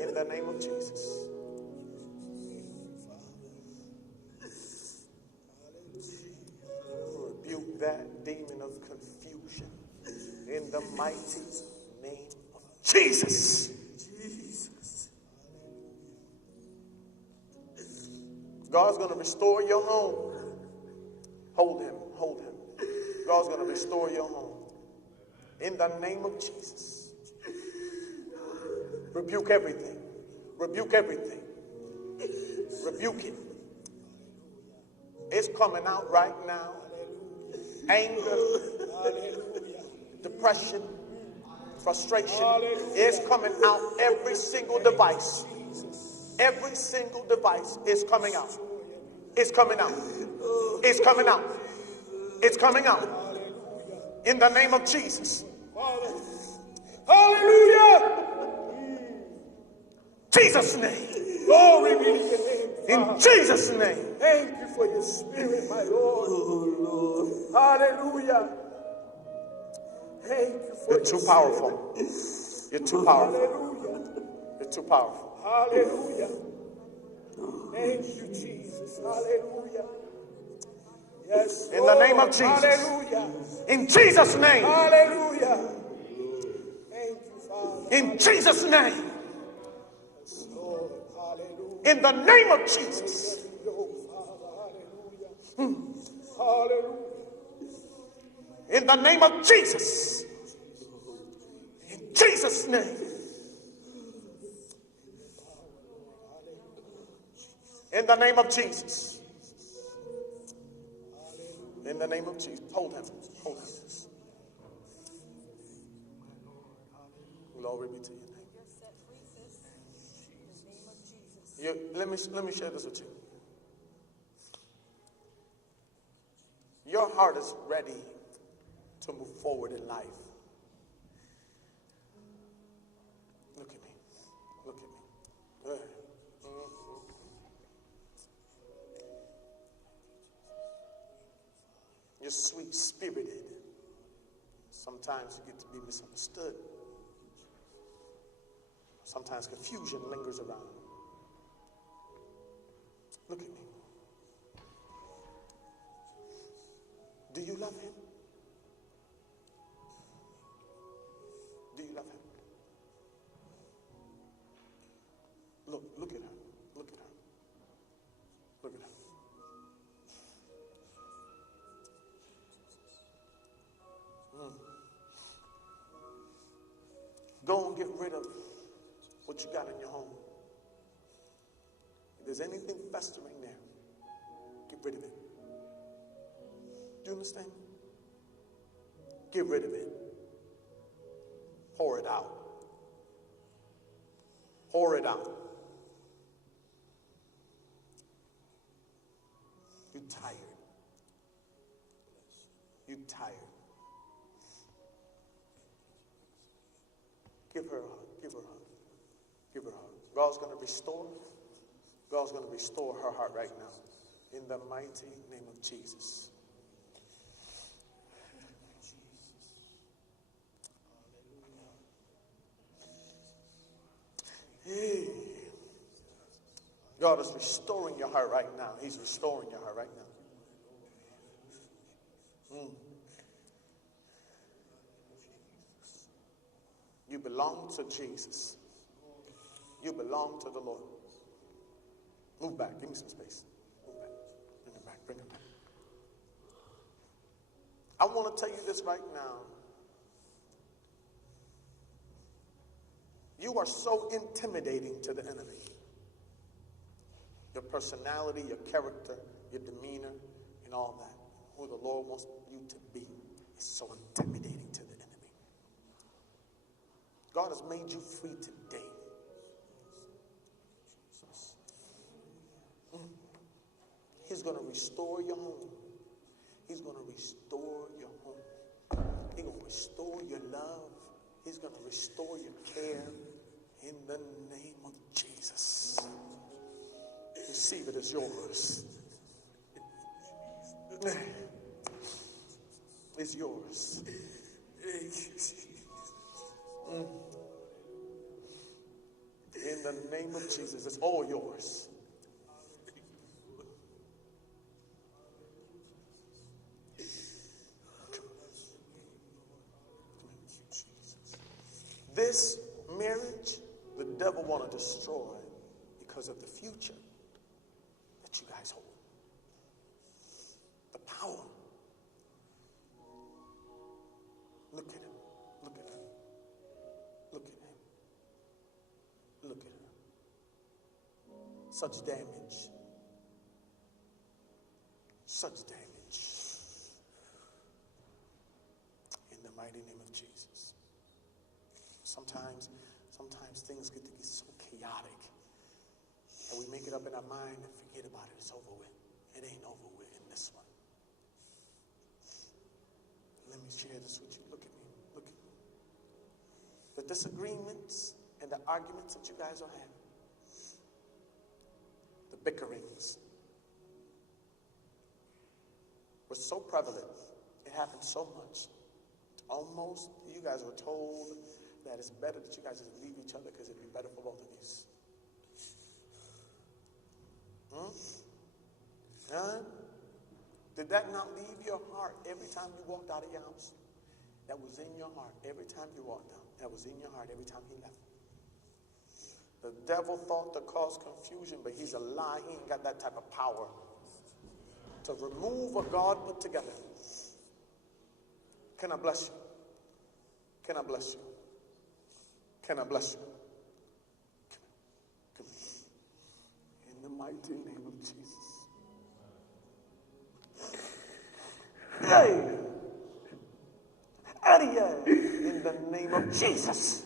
In the name of Jesus. Rebuke that demon of confusion in the mighty name of Jesus. God's going to restore your home. Hold him, hold him. God's going to restore your home in the name of Jesus. Rebuke everything. Rebuke everything. Rebuke it. It's coming out right now. Anger, depression, frustration is coming out. Every single device. Every single device is coming out. It's coming out. It's coming out. It's coming out. In the name of Jesus. Hallelujah. Jesus' name. Glory be to your name. In Jesus' name. Thank you for your spirit, my Lord. Oh, Lord. Hallelujah. Thank you for You're too powerful. You're too powerful. Hallelujah. You're too powerful. Hallelujah. Thank you, Jesus. Hallelujah. Yes, in the name of Jesus. Hallelujah. In Jesus' name. Hallelujah. Thank you, Father. In Jesus' name. Yes, Lord. Hallelujah. In the name of Jesus. Hallelujah. In the name of Jesus. In Jesus' name. In the name of Jesus. In the name of Jesus. Hold him. Hold him. Glory be to your name. Let me share this with you. Your heart is ready to move forward in life. Look at me. Look at me. You're sweet-spirited. Sometimes you get to be misunderstood. Sometimes confusion lingers around. Look at me. Do you love him? Do you love him? Look at her. Look at her. Look at her. Go and get rid of what you got in your home. If there's anything festering there, get rid of it. Do you understand? Get rid of it. Pour it out. Pour it out. You're tired. You're tired. Give her a hug. Give her a hug. Give her a hug. God's going to restore. God's going to restore her heart right now. In the mighty name of Jesus. Hey. God is restoring your heart right now. He's restoring your heart right now. You belong to Jesus. You belong to the Lord. Move back. Give me some space. Move back. Bring it back. Bring it back. I want to tell you this right now. You are so intimidating to the enemy. Your personality, your character, your demeanor, and all that. Who the Lord wants you to be is so intimidating to the enemy. God has made you free today. He's going to restore your home. He's going to restore your home. He's going to restore your love. He's going to restore your care in the name of Jesus. Receive it as yours. It's yours. In the name of Jesus, it's all yours. This marriage, the devil want to destroy because of the future that you guys hold. The power. Look at him. Look at him. Look at him. Look at her. Such damage. Such damage. In the mighty name of Jesus. Sometimes things get to be so chaotic that we make it up in our mind and forget about it. It's over with. It ain't over with in this one. Let me share this with you. Look at me. Look at me. The disagreements and the arguments that you guys are having, the bickerings, were so prevalent. It happened so much. Almost, you guys were told that it's better that you guys just leave each other because it'd be better for both of you. Did that not leave your heart every time you walked out of your house? That was in your heart every time you walked out. That was in your heart every time he left. The devil thought to cause confusion, but he's a lie. He ain't got that type of power to remove what God put together. Can I bless you? Can I bless you? Can I bless you? Come here. In the mighty name of Jesus. Hey! In the name of Jesus.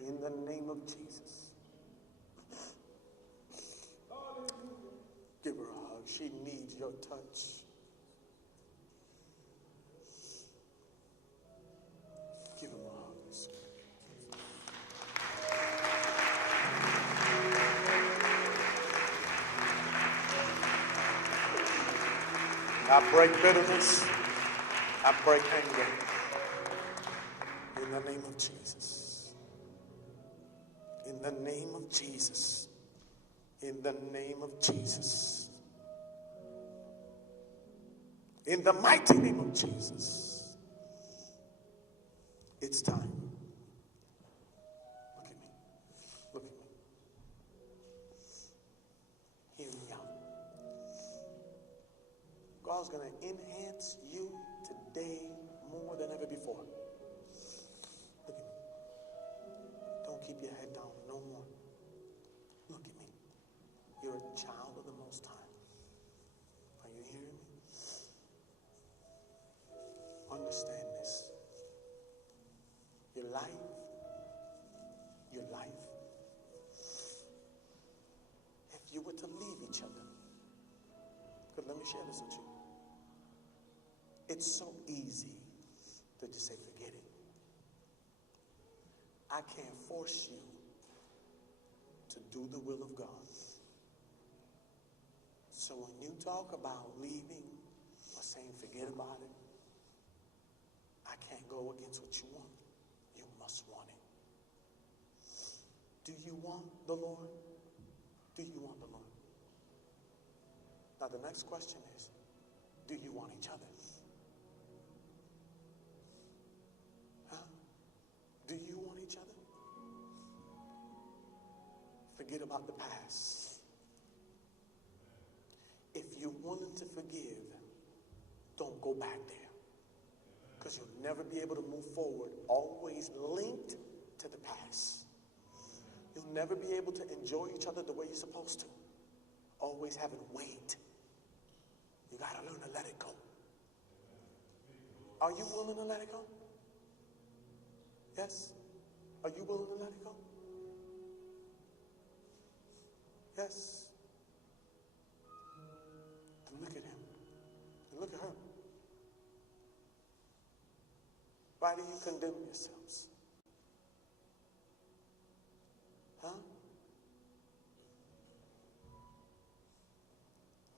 In the name of Jesus. Give her a hug. She needs your touch. Give him a hug. I break bitterness. I break anger. In the name of Jesus. In the name of Jesus. In the name of Jesus. In the mighty name of Jesus. It's time. Look at me. Look at me. Hear me out. God's going to enhance you today more than ever before. Look at me. Don't keep your head down no more. Look at me. You're a child of the Most High. Are you hearing me? Understand this. Your life, if you were to leave each other, because let me share this with you. It's so easy to just say, forget it. I can't force you to do the will of God. So when you talk about leaving or saying forget about it, I can't go against what you want. You must want it. Do you want the Lord? Do you want the Lord? Now the next question is, do you want each other? Huh? Do you want each other? Forget about the past. If you're willing to forgive, don't go back there. Because you'll never be able to move forward, always linked to the past. You'll never be able to enjoy each other the way you're supposed to. Always having weight. You got to learn to let it go. Are you willing to let it go? Yes? Are you willing to let it go? Yes. And look at him. And look at her. Why do you condemn yourselves? Huh?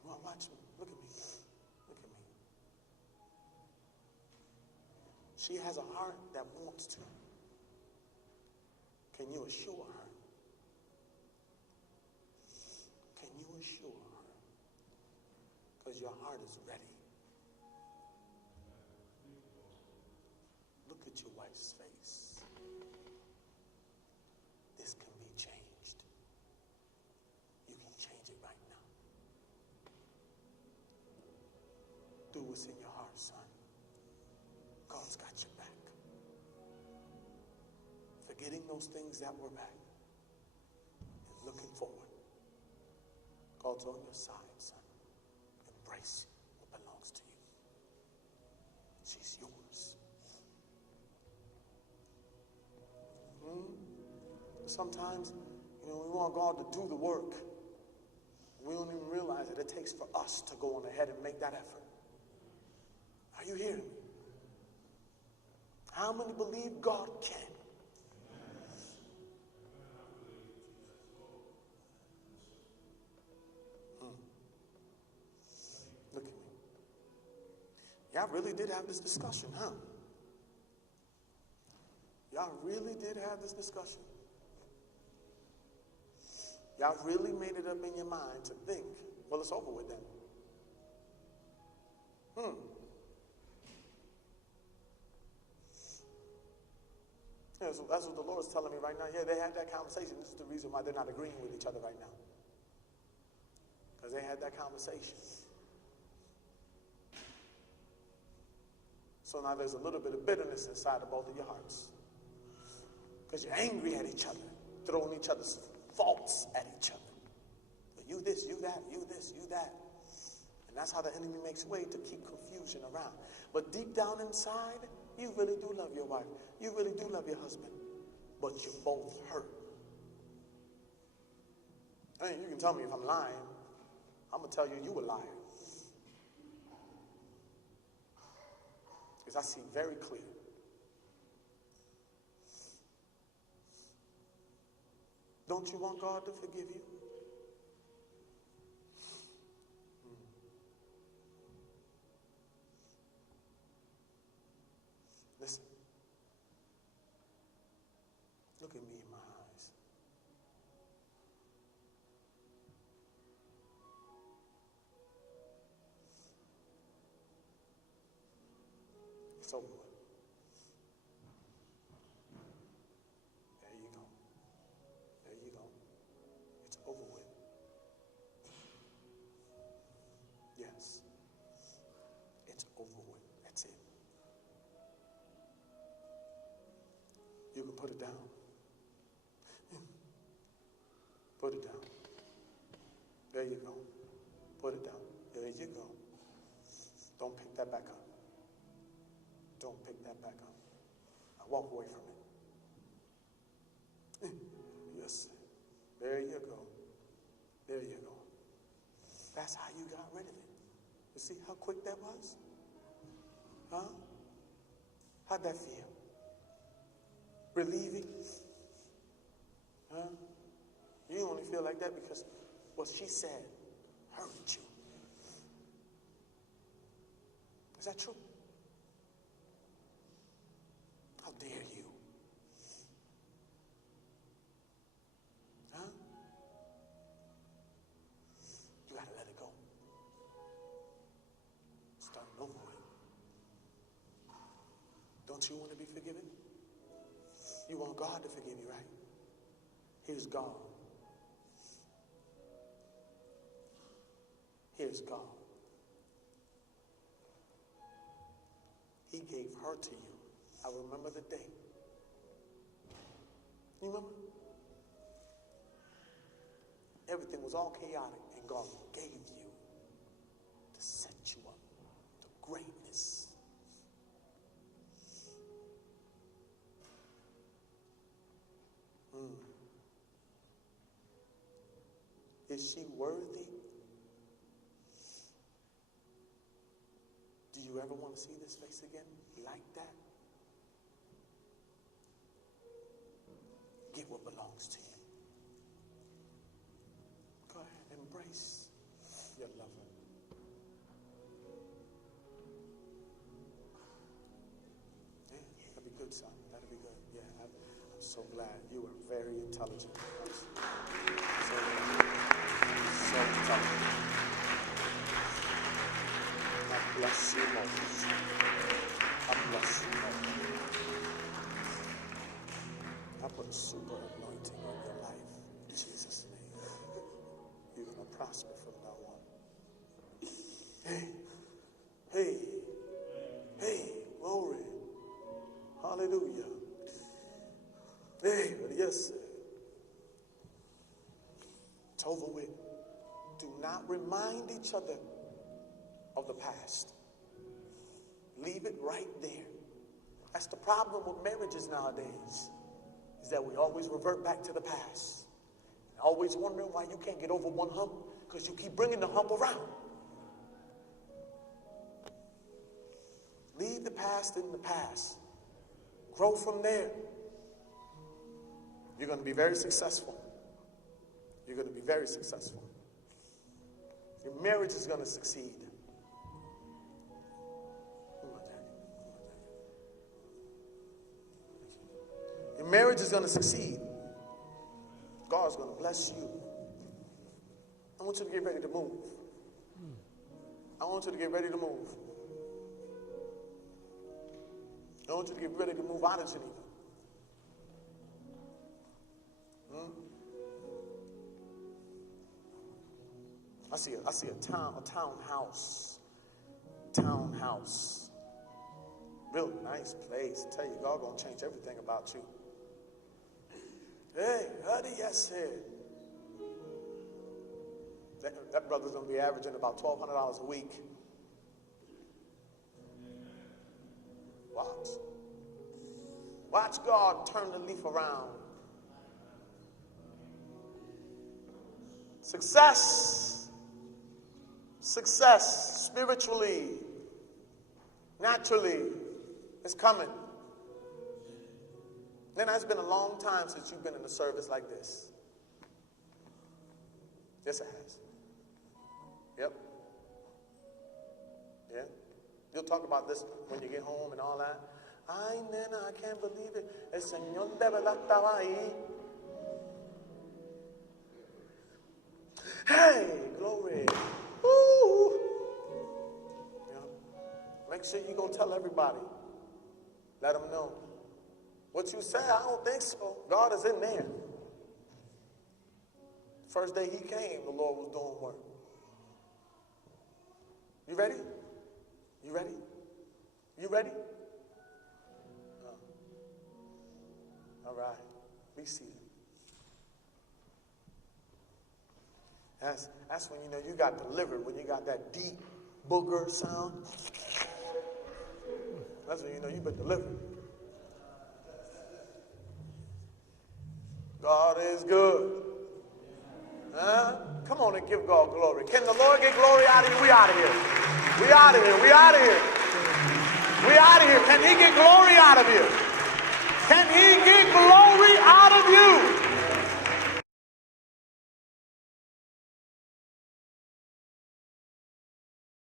Well, watch me. Look at me. Look at me. She has a heart that wants to. Can you assure her? Can you assure her? Because your heart is ready. Look at your wife's face. This can be changed. You can change it right now. Do what's in your heart, son. God's got your back. Forgetting those things that were back and looking forward. God's on your side, son. Embrace what belongs to you. She's yours. Sometimes, we want God to do the work. We don't even realize that it takes for us to go on ahead and make that effort. Are you hearing me? How many believe God can? Look at me. Y'all really did have this discussion, huh? Y'all really did have this discussion. Y'all really made it up in your mind to think, well, it's over with then. Yeah, so that's what the Lord is telling me right now. Yeah, they had that conversation. This is the reason why they're not agreeing with each other right now. Because they had that conversation. So now there's a little bit of bitterness inside of both of your hearts. Because you're angry at each other, throwing each other's faults at each other. But you this, you that, you this, you that. And that's how the enemy makes way to keep confusion around. But deep down inside, you really do love your wife. You really do love your husband. But you're both hurt. I mean, you can tell me if I'm lying. I'm going to tell you you a liar. Because I see very clear. Don't you want God to forgive you? Listen. Look at me in my eyes. It's over with. There you go. There you go. It's over with. Yes. It's over with. That's it. You can put it down. Put it down. There you go. Put it down. There you go. Don't pick that back up. Don't pick that back up. Now walk away from it. Yes. There you go. There you go. That's how you got rid of it. You see how quick that was? Huh? How'd that feel? Relieving? Huh? You only feel like that because what she said hurt you. Is that true? How dare you? Huh? You gotta let it go. Starting over with. Don't you want to be forgiven? You want God to forgive you, right? Here's God. Here's God. He gave her to you. I remember the day. You remember? Everything was all chaotic, and God gave you to set you up to greatness. Is she worthy? Do you ever want to see this face again like that? Get what belongs to you. Go ahead, embrace your lover. Yeah. good, son. That'll be good. Yeah, I'm so glad. You are very intelligent. So intelligent. God bless you, Moses. God bless you, Moses. I put a super anointing on your life. In Jesus' name. You're going to prosper from now on. Hey, glory. Hallelujah. Hey, yes, sir. It's over with. Do not remind each other of the past. Leave it right there. That's the problem with marriages nowadays, is that we always revert back to the past. Always wondering why you can't get over one hump, because you keep bringing the hump around. Leave the past in the past. Grow from there. You're going to be very successful. You're going to be very successful. Your marriage is going to succeed. Your marriage is going to succeed. God's going to bless you. I want you to get ready to move. I want you to get ready to move. I want you to get ready to move out of Geneva. I see a townhouse. Townhouse. Really nice place. I tell you, God gonna change everything about you. Hey, honey, yes, sir. That brother's gonna be averaging about $1,200 a week. Watch God turn the leaf around. Success, spiritually, naturally, is coming. Then it's been a long time since you've been in a service like this. Yes, it has. Yep. Yeah. You'll talk about this when you get home and all that. Ay, nena, I can't believe it. El Señor de verdad estaba ahí. Hey, glory. Woo. Yeah. Make sure you go tell everybody. Let them know. What you say, I don't think so. God is in there. First day he came, the Lord was doing work. You ready? You ready? You ready? All right. Be seated. That's when you know you got delivered, when you got that deep booger sound. That's when you know you've been delivered. God is good. Come on and give God glory. Can the Lord get glory out of you? We out of here. We out of here. We out of here. We out of here. Can he get glory out of you? Can he get glory out of you?